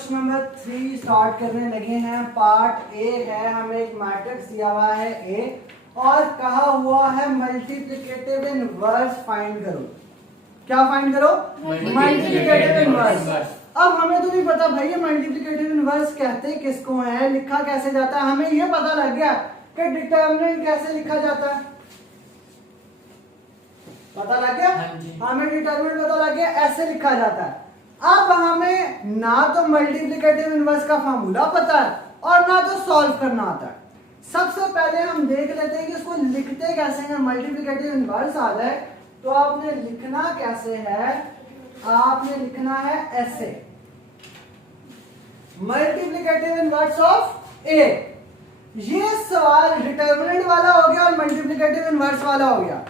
Question number 3 start करने लगे हैं। पार्ट ए है, हमें एक मैट्रिक्स दिया हुआ है ए और कहा हुआ है मल्टीप्लिकेटिव इनवर्स फाइंड करो। क्या फाइंड करो? Multiplicative inverse. अब हमें तो नहीं पता भाई ये मल्टीप्लिकेटिव इनवर्स कहते किसको है, लिखा कैसे जाता है। हमें ये पता लग गया कि डिटरमिनेंट कैसे लिखा जाता है। पता लग गया? हमें डिटरमिनेंट पता लग गया, ऐसे लिखा जाता है। अब हमें ना तो मल्टीप्लिकेटिव इनवर्स का फार्मूला पता है और ना तो सॉल्व करना आता है। सबसे पहले हम देख लेते हैं कि इसको लिखते कैसे हैं। मल्टीप्लिकेटिव इनवर्स आ जाए तो आपने लिखना कैसे है, आपने लिखना है ऐसे, मल्टीप्लिकेटिव इनवर्स ऑफ ए। ये सवाल डिटरमिनेंट वाला हो गया और मल्टीप्लिकेटिव इनवर्स वाला हो गया।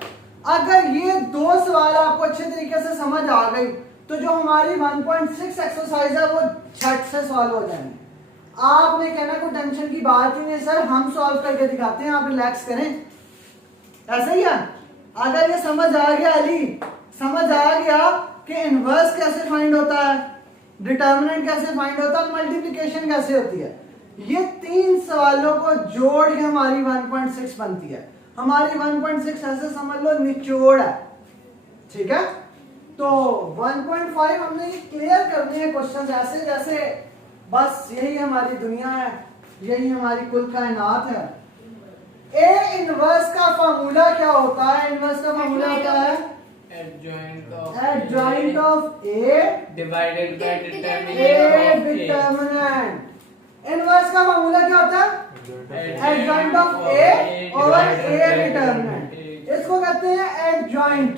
अगर ये दो सवाल आपको अच्छे तरीके से समझ आ गई तो जो हमारी 1.6 एक्सरसाइज है वो झट से सॉल्व हो जाएंगे। आपने कहना कोई टेंशन की बात ही नहीं सर, हम सॉल्व करके दिखाते हैं, आप रिलैक्स करें। ऐसा ही है। अगर ये समझ आ गया अली, समझ आ गया कि इनवर्स कैसे फाइंड होता है, डिटरमिनेंट कैसे फाइंड होता है, मल्टीप्लिकेशन कैसे होती है, ये तीन सवालों को जोड़ के हमारी 1.6 बनती है। हमारी 1.6 ऐसे समझ लो निचोड़ है, ठीक है। तो 1.5 हमने ये क्लियर करने हैं क्वेश्चन ऐसे जैसे, बस यही हमारी दुनिया है, यही हमारी कुल कायनात है। ए इनवर्स का फार्मूला क्या होता है? इनवर्स का फार्मूला होता है adjoint of A divided by determinant. Inverse का फार्मूला क्या होता है? Adjoint of A over A determinant. इसको कहते हैं एडजॉइंट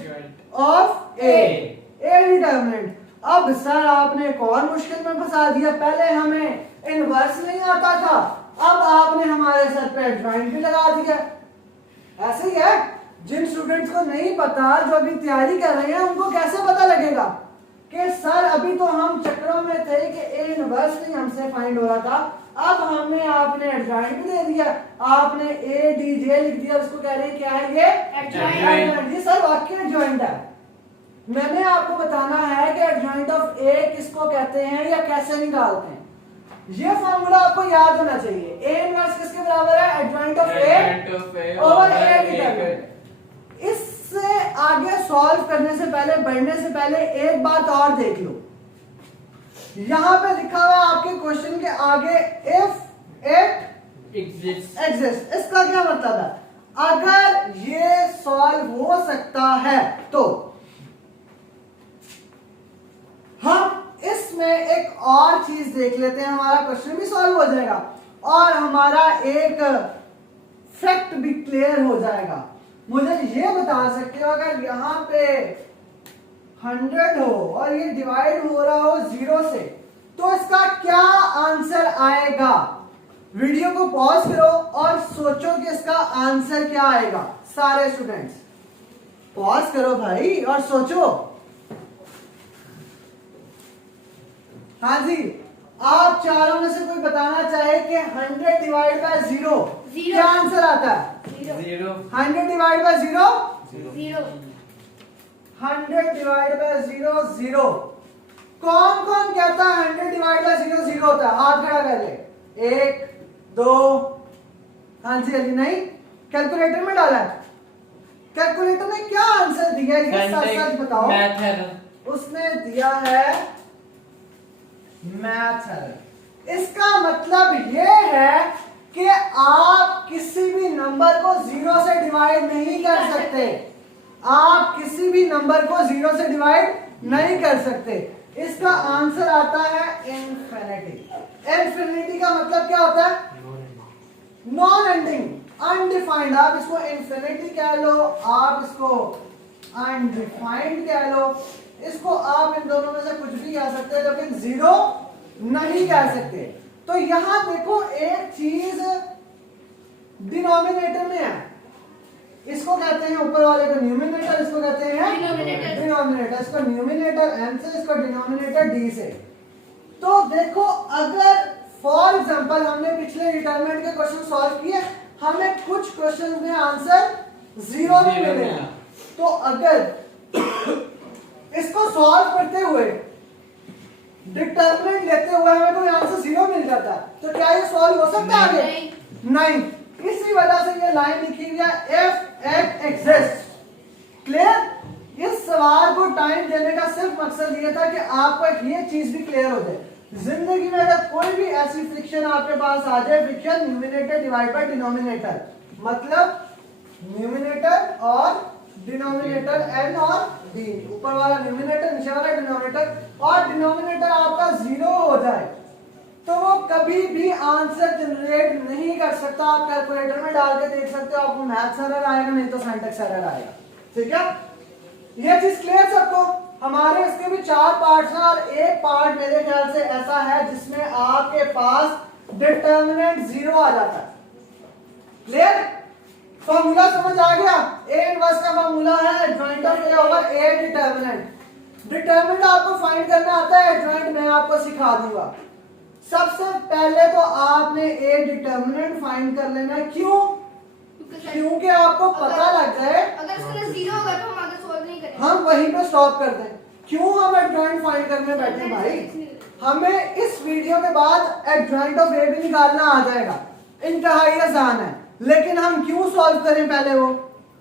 ऑफ ए डिटरमिनेंट। अब सर आपने एक और मुश्किल में फंसा दिया। पहले हमें इनवर्स नहीं आता था, अब आपने हमारे सर पे एडजॉइंट भी लगा दिया। ऐसे ही है, जिन स्टूडेंट्स को नहीं पता, जो अभी तैयारी कर रहे हैं, उनको कैसे पता लगेगा कि सर अभी तो हम चक्रों में थे कि ए इनवर्स नहीं हमसे फाइंड हो रहा था, अब हमने आपने एडजॉइंट भी दे दिया, आपने ए डी जे लिख दिया, उसको कह रहे हैं क्या है ये एडजॉइंट। ये सर वाकई एडजॉइंट है। मैंने आपको बताना है कि एडजॉइंट ऑफ ए किसको कहते हैं या कैसे निकालते हैं। ये फॉर्मूला आपको याद होना चाहिए। ए इनवर्स किसके बराबर है? Adjoint of A over A determinant. इससे आगे सॉल्व करने से पहले, बढ़ने से पहले एक बात और देख लो। यहां पे लिखा हुआ है आपके क्वेश्चन के आगे इफ इट एग्जिस्ट। इसका क्या मतलब है? अगर ये सॉल्व हो सकता है तो हम इसमें एक और चीज देख लेते हैं, हमारा क्वेश्चन भी सॉल्व हो जाएगा और हमारा एक फैक्ट भी क्लियर हो जाएगा। मुझे ये बता सकते हो अगर यहां पे 100 हो और ये डिवाइड हो रहा हो 0 से, तो इसका क्या आंसर आएगा? वीडियो को पॉज करो और सोचो कि इसका आंसर क्या आएगा। सारे स्टूडेंट्स पॉज करो भाई और सोचो। हाँ जी, आप चारों में से कोई बताना चाहे कि 100 डिवाइड बाय 0 क्या आंसर आता है? 0। 100 डिवाइड बाय 0 0। 100 divide by 0 0। कौन कौन कहता है 100 डिवाइड बाय 0 0 होता है? हाथ खड़ा कर ले। 1 2। हाँ जी अली, नहीं कैलकुलेटर में डाला है। कैलकुलेटर में क्या आंसर दिया है ये सच सच बताओ। उसने दिया है मैथ एरर। इसका मतलब ये है कि आप किसी भी नंबर को 0 से डिवाइड नहीं कर सकते। आप किसी भी नंबर को 0 से डिवाइड नहीं कर सकते। इसका आंसर आता है इनफिनिटी। इनफिनिटी का मतलब क्या होता है? Non ending, undefined. आप इसको इनफिनिटी कह लो, आप इसको अनडिफाइंड कह लो, इसको आप इन दोनों में से कुछ भी कह सकते हैं, लेकिन 0 नहीं कह सकते। तो यहां देखो एक चीज डिनोमिनेटर में है, इसको कहते हैं ऊपर वाले को न्यूमिनेटर, इसको कहते हैं डिनोमिनेटर। इसको न्यूमिनेटर n से, इसको डिनोमिनेटर d से। तो देखो अगर फॉर एग्जांपल हमने पिछले डिटरमिनेंट के क्वेश्चन सॉल्व किए, हमें कुछ क्वेश्चन में आंसर 0 नहीं मिले, तो अगर इसको सॉल्व करते हुए डिटरमिनेंट लेते हुए हमें कोई आंसर 0 मिल जाता है, तो क्या ये सॉल्व हो सकता है आगे? नहीं। इसी वजह से ये लाइन लिखी हुई है इफ एक्स एग्जिस्ट। क्लियर? इस सवाल को टाइम देने का सिर्फ मकसद ये था कि आपको एक ये चीज भी क्लियर हो जाए, जिंदगी में अगर कोई भी ऐसी फ्रिक्शन आपके पास आ जाए, friction numerator divide by denominator, मतलब न्यूमरेटर और डिनोमिनेटर n और d, ऊपर वाला न्यूमरेटर नीचे वाला डिनोमिनेटर, और डिनोमिनेटर आपका 0 हो जाए तो वो कभी भी आंसर जनरेट नहीं कर सकता। आप कैलकुलेटर में डाल के देख सकते हो, आपको मैथ्स एरर आएगा, नहीं तो सिंटैक्स एरर आएगा। ठीक है, ये चीज क्लियर सबको? हमारे इसके भी 4 पार्ट्स हैं और एक पार्ट मेरे ख्याल से ऐसा है जिसमें आपके पास डिटरमिनेंट 0 आ जाता है। क्लियर? फॉर्मूला समझ आ गया? ए इनवर्स का फॉर्मूला है adjoint of A over A determinant. Determinant आपको फाइंड करना आता है, एडजॉइंट मैं आपको सिखा दूंगा। सबसे पहले तो आपने ए डिटरमिनेंट फाइंड कर लेना। क्यों? क्योंकि आपको पता लग जाए अगर इसका 0 होगा तो हम आगे सॉल्व नहीं करेंगे, हम वहीं पे स्टॉप कर दें। क्यों हम एडजॉइंट फाइंड करने बैठे भाई? हमें इस वीडियो के बाद एडजॉइंट ऑफ ए भी निकालना आ जाएगा, इंतहाई आसान है। लेकिन हम क्यों सॉल्व करें पहले? वो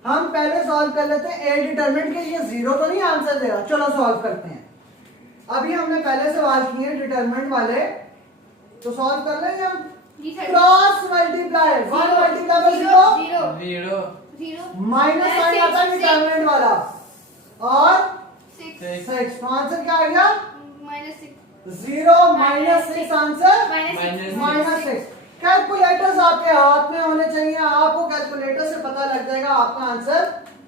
हम पहले सॉल्व कर लेते हैं ए डिटरमिनेंट के। ये 0 तो नहीं आंसर दे रहा, चलो सॉल्व करते हैं। अभी हमने पहले सवाल किए डिटरमिनेंट वाले, तो सॉल्व कर लेंगे हम। Cross multiply 1 multiply by 0 minus sign आता है डिटरमिनेंट वाला, और 6 तो आंसर क्या आ गया? -6। 0 माइनस 6 आंसर -6। कैलकुलेटर्स आपके हाथ में होने चाहिए, आपको कैलकुलेटर से पता लग जाएगा आपका आंसर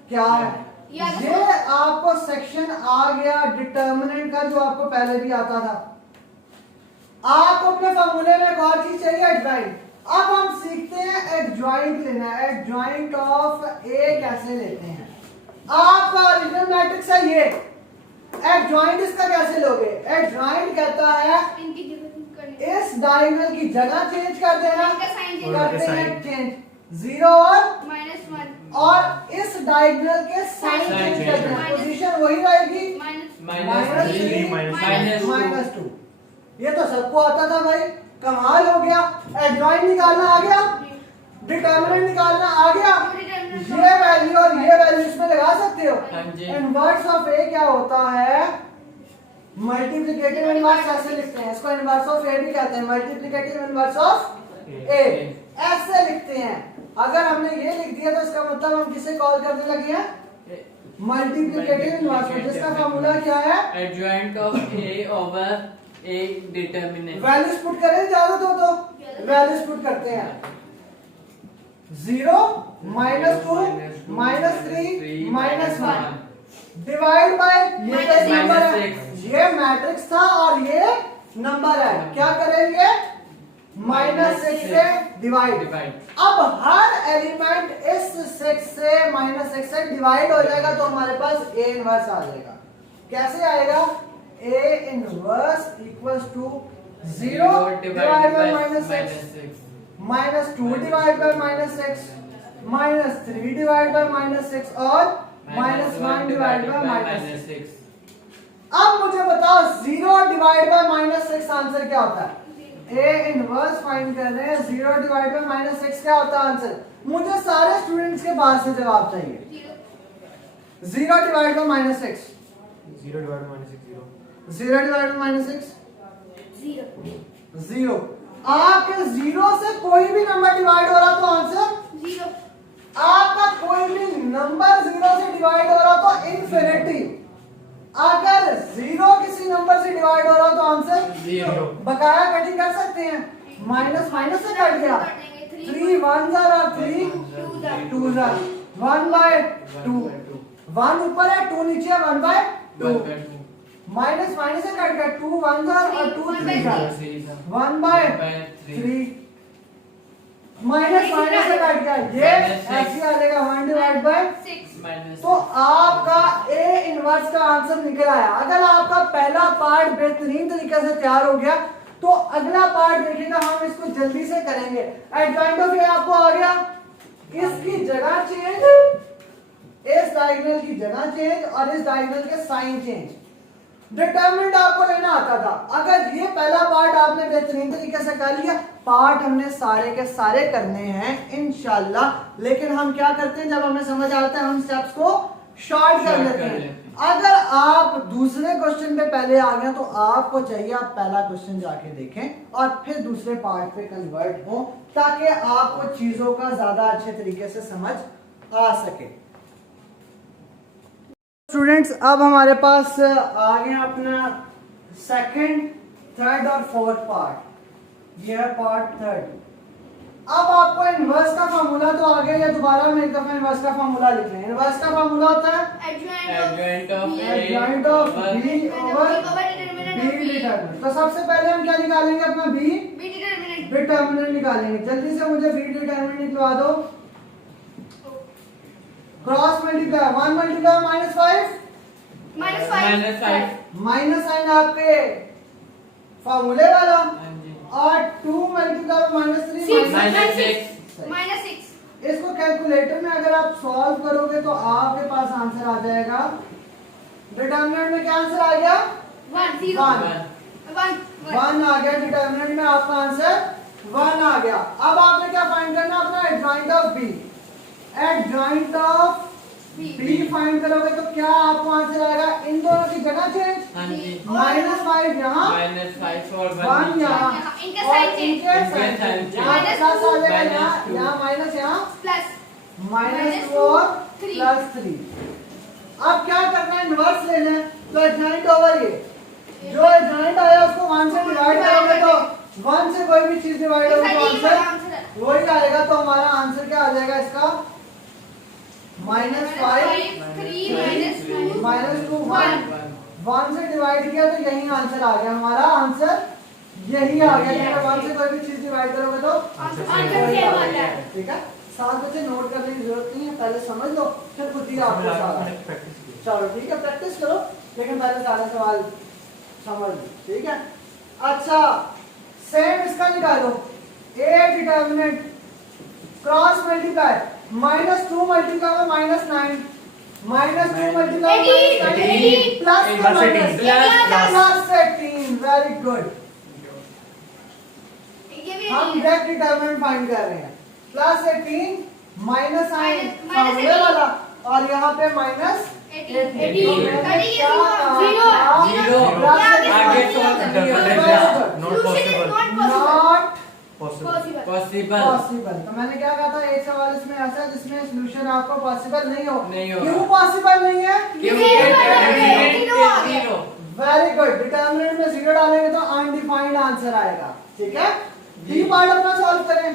क्या है। ये आपको सेक्शन आ गया डिटरमिनेंट का, जो आपको पहले भी आता था। आपको अपने फॉर्मूले में एक और चीज चाहिए, एडजॉइंट। अब हम सीखते हैं एडजॉइंट लेना। एडजॉइंट ऑफ ए कैसे लेते हैं? आपका ओरिजिनल मैट्रिक्स है ये, एडजॉइंट इसका कैसे लोगे? एडजॉइंट कहता है इस डायगोनल की जगह चेंज कर देना, करते हैं चेंज 0 और -1, और इस डायगोनल के साइन चेंज कर देना, पोजीशन वही रहेगी -2। ये तो सबको आता था भाई, कमाल हो गया। एडजॉइंट निकालना आ गया, डिटरमिनेंट निकालना आ गया, ये वैल्यू और ये वैल्यू इसमें लगा सकते हो। इनवर्स ऑफ ए क्या होता है? मल्टीप्लिकेटिव इनवर्स ऐसे लिखते हैं, इसको इनवर्स ऑफ ए भी कहते हैं, मल्टीप्लिकेटिव इनवर्स ऑफ ए ऐसे लिखते हैं। अगर हमने ये लिख दिया तो इसका मतलब हम किसे कॉल करने लगे हैं? मल्टीप्लिकेटिव इनवर्स, जिसका फार्मूला क्या है? Adjoint of A over A determinant. Values put करें ज्यादा तो वैल्यूज पुट करते हैं। 0 -2 -3 -1 डिवाइड बाय ये एक नंबर है, ये मैट्रिक्स था और ये नंबर है। क्या करेंगे? -6 से डिवाइड। अब हर एलिमेंट इस 6 से -6 से डिवाइड हो जाएगा तो हमारे पास ए इनवर्स आ जाएगा। कैसे आएगा? A inverse equals to 0 divided by -6, -2 divided by -6, -3 divided by -6 और -1 divided by -6। अब मुझे बताओ 0 divided by -6 आंसर क्या होता है? A इनवर्स फाइंड कर रहे हैं, 0 divided by -6 क्या होता है आंसर? मुझे सारे स्टूडेंट्स के पास से जवाब चाहिए। 0 divided by -6, 0 divided by -6 0 divided by -6 0। आपके 0 से कोई भी नंबर डिवाइड हो रहा तो आंसर 0। आपका कोई भी नंबर 0 से डिवाइड हो रहा तो इनफिनिटी। अगर 0 किसी नंबर से डिवाइड हो रहा तो आंसर 0। बकाया कटिंग कर सकते हैं, माइनस माइनस से कट गया, 3 1s और 3 2s, 1/2, 1 ऊपर है 2 नीचे है, 1/2 माइनस माइनस से कट गया, 2 1s और 2 3s, 1/3 माइनस माइनस से कट गया, ये ऐसे आ जाएगा 1/6। तो आपका ए इनवर्स का आंसर निकल आया। अगर आपका पहला पार्ट बेहतरीन तरीके से तैयार हो गया तो अगला पार्ट देखिएगा, हम इसको जल्दी से करेंगे। एडजॉइंट ऑफ ए आपको आ गया, इसकी जगह चेंज, इस डायगोनल की जगह चेंज और इस डायगोनल के साइन चेंज। डिटरमिनेंट आपको लेना आता था। अगर ये पहला पार्ट आपने बेहतरीन तरीके से कर लिया, पार्ट हमने सारे के सारे करने हैं इंशाल्लाह। लेकिन हम क्या करते हैं, जब हमें समझ आता है हम स्टेप्स को शॉर्ट कर लेते हैं। अगर आप दूसरे क्वेश्चन पे पहले आ गए तो आपको चाहिए आप पहला क्वेश्चन जाके देखें और फिर दूसरे पार्ट पे कन्वर्ट हो, ताकि आपको चीजों का ज्यादा अच्छे तरीके से समझ आ सके। स्टूडेंट्स, अब हमारे पास आ गया अपना सेकंड, थर्ड और फोर्थ पार्ट। ये है पार्ट थर्ड। अब आपको इनवर्स का फार्मूला तो आ गया, या दोबारा हम एक दफा इनवर्स का फार्मूला लिख लें। इनवर्स का फार्मूला होता है adjoint of B over B determinant. तो सबसे पहले हम क्या निकालेंगे, अपना बी डिटरमिनेंट निकालेंगे। जल्दी से मुझे बी डिटरमिनेंट निकलवा दो। Cross multiply 1 multiply -5 minus sign आपके फार्मूले वाला, और 2 मल्टीप्लाई -3 इसको कैलकुलेटर में अगर आप सॉल्व करोगे तो आपके पास आंसर आ जाएगा। डिटरमिनेंट में क्या आंसर आ गया, 1 आ गया। डिटरमिनेंट में आपका आंसर 1 आ गया। अब आपने क्या फाइंड करना, अपना adjoint of B. Adjoint of B find करोगे तो क्या आपको आंसर आएगा, इन दोनों की जगह चेंज, -5 यहाँ, -5 और 1 यहाँ, इनके और साइन चेंज, इनके साइन चेंज। यहाँ प्लस आ जाएगा, यहाँ माइनस, यहाँ -2 और +3। अब क्या करना है, इनवर्स लेना है। तो एडजॉइंट ओवर ये जो एडजॉइंट आया उसको 1 से डिवाइड करोगे तो 1 से कोई भी चीज डिवाइड होगी तो आंसर वही आएगा। तो हमारा आंसर क्या आ जाएगा इसका, -5 -2 1 से डिवाइड किया तो यही आंसर आ गया। हमारा आंसर यही आ गया। 1 से कोई भी चीज डिवाइड करोगे तो ठीक है। साथ बच्चे नोट करने की जरूरत नहीं है, पहले समझ लो फिर खुद ही आपको सारा। चलो ठीक है, प्रैक्टिस करो, लेकिन पहले सारे सवाल समझ लो, ठीक है। अच्छा, सेम इसका निकालो। A determinant cross multiply -2 multiply -9 -2 multiply +18। Very good. हम डायरेक्ट डिटरमिनेंट फाइंड कर रहे हैं। +18 माइनस साइन फार्मूले वाला, और यहाँ पे -18। पॉसिबल। तो मैंने क्या कहा था, एक सवाल इसमें ऐसा है जिसमें सॉल्यूशन आपको पॉसिबल नहीं हो। क्यों पॉसिबल नहीं है, वेरी गुड। डिटरमिनेंट में 0 डालेंगे तो अनडिफाइंड आंसर आएगा, ठीक है। डी पार्ट अपना सॉल्व करें।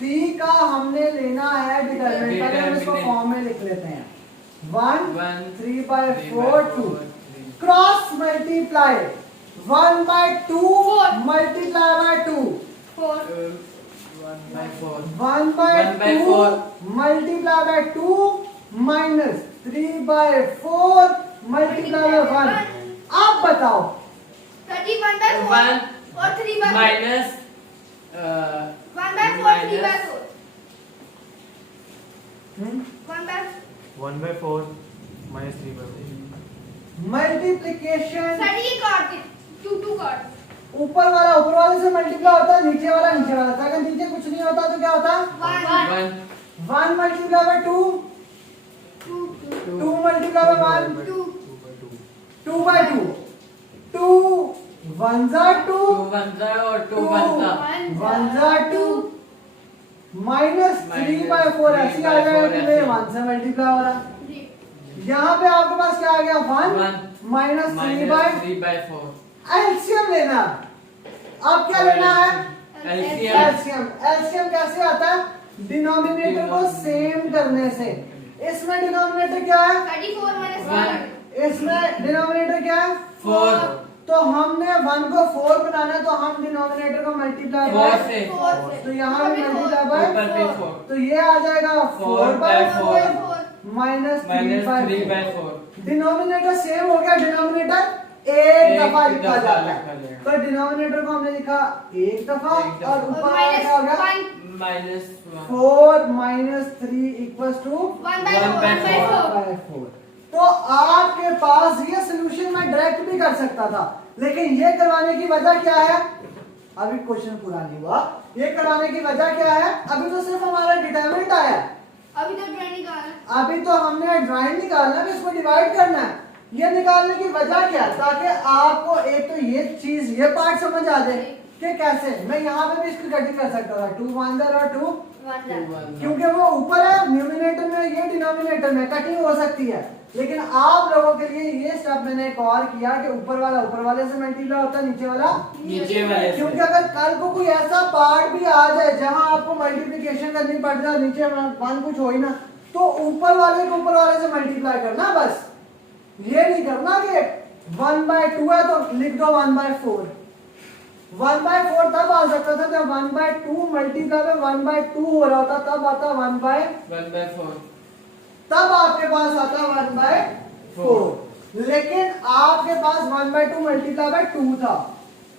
डी का हमने लेना है डिटरमिनेंट, पहले हम इसको फॉर्म में लिख लेते हैं। 1 3/4 2 cross multiply 1/2 multiply by 2 1/2 multiply by 2 -3/4 multiply by 1। अब बताओ 31/4 और 3/4 माइनस 1/4 3/4 1/4 -3/4 मल्टीप्लिकेशन। सर ये काट दे, 2 काट। ऊपर वाले से मल्टीप्लाई होता है, नीचे वाला से। अगर नीचे कुछ नहीं होता तो क्या होता है, 1 मल्टीप्लाई बाय 2 2 मल्टीप्लाई बाय 1 2/2 2 1 2 और 2 1 2 -3/4 ऐसी आ जाएगा कि नहीं 1 से मल्टीप्लाई हो रहा। यहाँ पे आपके पास क्या आ गया, 1 -3/4। एलसीएम लेना। अब क्या लेना है, एलसीएम। एलसीएम कैसे आता है, डिनोमिनेटर को सेम करने से। इसमें डिनोमिनेटर क्या है, 34 -1। इसमें डिनोमिनेटर क्या है, 4। तो हमने 1 को 4 बनाना है, तो हम डिनोमिनेटर को मल्टीप्लाई बाय 4 तो यहाँ भी मल्टीप्लाई बाय 4, तो ये आ जाएगा 4/4 -3/4। डिनोमिनेटर सेम हो गया, डिनोमिनेटर एक दफा लिखा जाता है। तो डिनोमिनेटर को हमने लिखा एक दफा, और ऊपर क्या हो गया, -4 -3 = 1/4। तो आपके पास ये सोल्यूशन मैं डायरेक्ट भी कर सकता था, लेकिन ये करवाने की वजह क्या है? अभी क्वेश्चन पूरा नहीं हुआ। ये करवाने की वजह क्या है? अभी तो सिर्फ हमारा डिटरमिनेंट आया, अभी तो ड्राइंग निकालना, अभी तो हमने ड्राइंग निकालना है, इसको डिवाइड करना है। ये निकालने की वजह क्या है? ताकि आपको एक तो ये चीज, ये पार्ट समझ आ जाए कि कैसे। मैं यहाँ पे भी इसकी कटिंग कर सकता था, 2 1 और 2, क्योंकि वो ऊपर है न्यूमिनेटर में, ये डिनोमिनेटर में, कटिंग हो सकती है। लेकिन आप लोगों के लिए ये स्टेप मैंने एक और किया कि ऊपर वाला ऊपर वाले से मल्टीप्लाई होता है, नीचे वाला नीचे वाले से। क्योंकि अगर कल को कोई ऐसा पार्ट भी आ जाए जहां आपको मल्टीप्लिकेशन करनी पड़ जाए, नीचे वन कुछ हो ही ना, तो ऊपर वाले को ऊपर वाले से मल्टीप्लाई करना बस। ये नहीं करना कि 1/2 है तो लिख दो 1/4। 1/4 तब आ सकता था जब 1/2 मल्टीप्लाई में 1/2 हो रहा होता, तब आता 1/4, तब आपके पास आता 1/4। लेकिन आपके पास 1/2 मल्टीप्लाई बाय 2 था।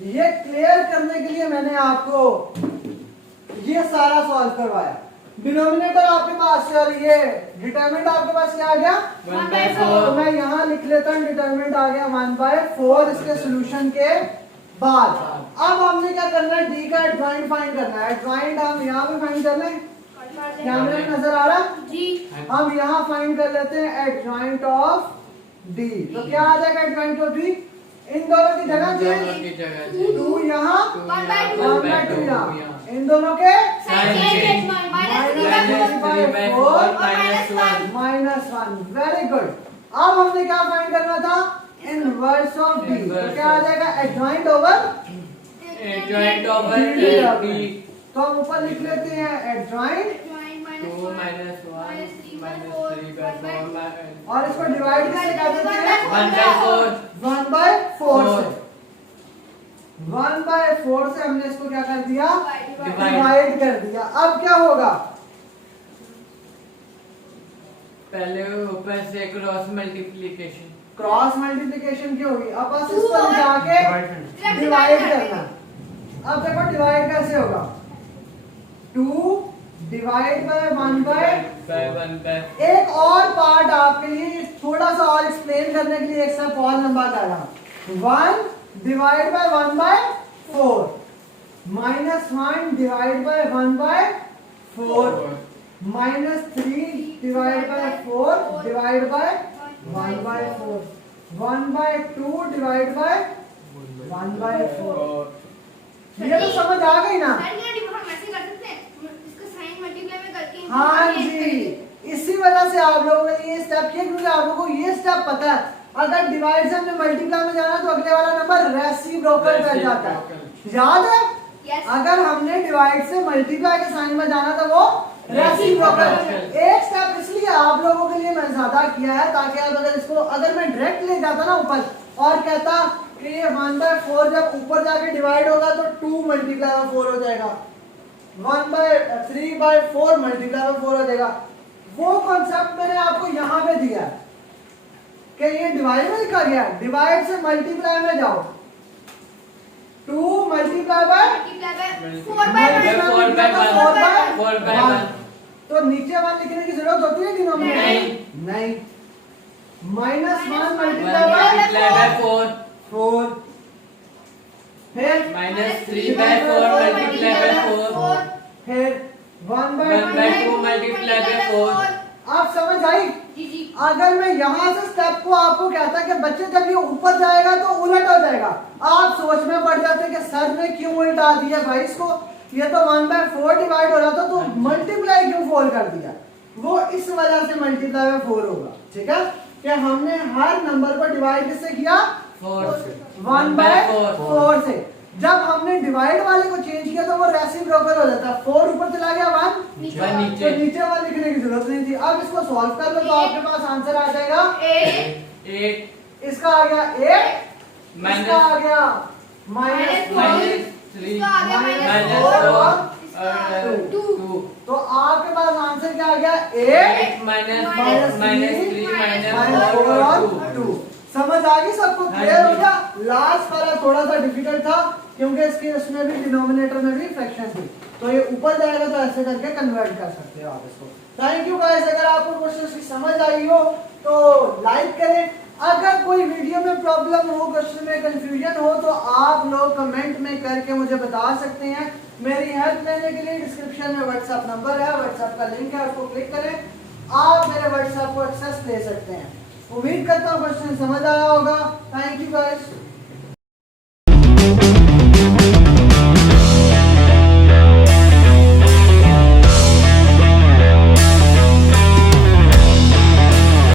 ये क्लियर करने के लिए मैंने आपको ये सारा सॉल्व करवाया। डिनोमिनेटर आपके पास और ये डिटरमिनेंट आपके पास क्या आ गया? 1/4। तो मैं यहाँ लिख लेता हूँ, डिटरमिनेंट आ गया 1/4 इसके सॉल्यूशन के बाद। अब हमने क्या करना है? डी का एडजॉइंट फाइंड करना है। एडजॉइंट हम यहाँ पे फाइंड कर लें, कैमरे में नजर आ रहा? जी। हम यहाँ फाइंड कर लेते हैं एडजॉइंट ऑफ डी। तो क्या आ जाएगा एडजॉइंट ऑफ डी? इन दोनों की जगह चेंज, 2 यहाँ 1/2 यहाँ, इन दोनों के -1। Very good. अब हमने क्या फाइंड करना था? Inverse of D. तो क्या आ जाएगा? Adjoint over D. तो हम ऊपर लिख लेते हैं एडजॉइंट 2 - 1 -3/4 और इसको डिवाइड किससे कर देते हैं? 1/4 1/4 से। 1/4 से हमने इसको क्या कर दिया? डिवाइड कर दिया। अब क्या होगा? पहले ऊपर से क्रॉस मल्टीप्लिकेशन, क्रॉस मल्टीप्लिकेशन क्यों होगी? अब बस इसको जाके डिवाइड करना। अब देखो डिवाइड कैसे होगा? 2 डिवाइड बाय 1/, एक और पार्ट आपके लिए थोड़ा सा और एक्सप्लेन करने के लिए एक स्टेप और लंबा कर रहा हूं। 1 divide by 1/4 -1 divide by 1/4 -3 divide by 4 divide by 1/4 1/2 divide by 1/4। ये तो समझ आ गई ना? हाँ जी, इसी वजह से आप लोगों ने ये स्टेप किया, क्योंकि आप लोगों को ये स्टेप पता है। अगर डिवाइड से हमने मल्टीप्लाई में जाना तो अगले वाला नंबर रेसिप्रोकल कर जाता है, याद है? Yes. अगर हमने डिवाइड से मल्टीप्लाई के साइन में जाना था वो रेसिप्रोकल। एक स्टेप इसलिए आप लोगों के लिए मैं ज्यादा किया है ताकि आप अगर इसको अगर मैं डायरेक्ट ले जाता ना ऊपर और कहता कि ये 1/4 जब ऊपर जाके डिवाइड होगा तो 2 × 4 हो जाएगा, 3/4 मल्टीप्लाई में 4 हो जाएगा। वो कॉन्सेप्ट मैंने आपको यहाँ पे दिया है कि ये डिवाइड में लिखा गया, डिवाइड से मल्टीप्लाई में जाओ, 2 मल्टीप्लाई बाय 4/1 तो नीचे 1 लिखने की जरूरत होती है डिनोमिनेटर? नहीं। -1 मल्टीप्लाई बाय 4 फिर -3/4 मल्टीप्लाई बाय 4 फिर 1/2 मल्टीप्लाई बाय 4। आप समझ आई? अगर मैं यहाँ से स्टेप को आपको कहता कि बच्चे जब ये ऊपर जाएगा तो उलट हो जाएगा, आप सोच में पड़ जाते कि सर ने क्यों उल्टा दिया भाई इसको, ये तो 1/4 डिवाइड हो रहा था तो मल्टीप्लाई क्यों 4 कर दिया? वो इस वजह से मल्टीप्लाई बाय 4 होगा, ठीक है? कि हमने हर नंबर को डिवाइड किससे किया? 1/4 से। जब हमने डिवाइड वाले को चेंज किया तो वो रेसिप्रोकल हो जाता है, 4 ऊपर चला गया 1 तो नीचे वाला लिखने की जरूरत नहीं थी। अब इसको सॉल्व कर लो तो आपके पास आंसर आ जाएगा 8, इसका आ गया 8, इसका आ गया -3, -3 -2। तो आपके पास आंसर क्या आ गया? 8 -4 और 2। समझ आ गई सबको? क्लियर हो गया? लास्ट वाला थोड़ा सा डिफिकल्ट था क्योंकि इसके उसमें भी डिनोमिनेटर में भी फ्रैक्शन थी, तो ये ऊपर जाएगा तो ऐसे करके कन्वर्ट कर सकते हो आप इसको। Thank you guys. अगर आपको क्वेश्चन की समझ आई हो तो लाइक करें। अगर कोई वीडियो में प्रॉब्लम हो, क्वेश्चन में कंफ्यूजन हो तो आप लोग कमेंट में करके मुझे बता सकते हैं। मेरी हेल्प लेने के लिए डिस्क्रिप्शन में व्हाट्सएप नंबर है, व्हाट्सएप का लिंक है, उसको क्लिक करें, आप मेरे व्हाट्सएप को एक्सेस ले सकते हैं। उम्मीद करता हूँ क्वेश्चन समझ आया होगा। Thank you guys.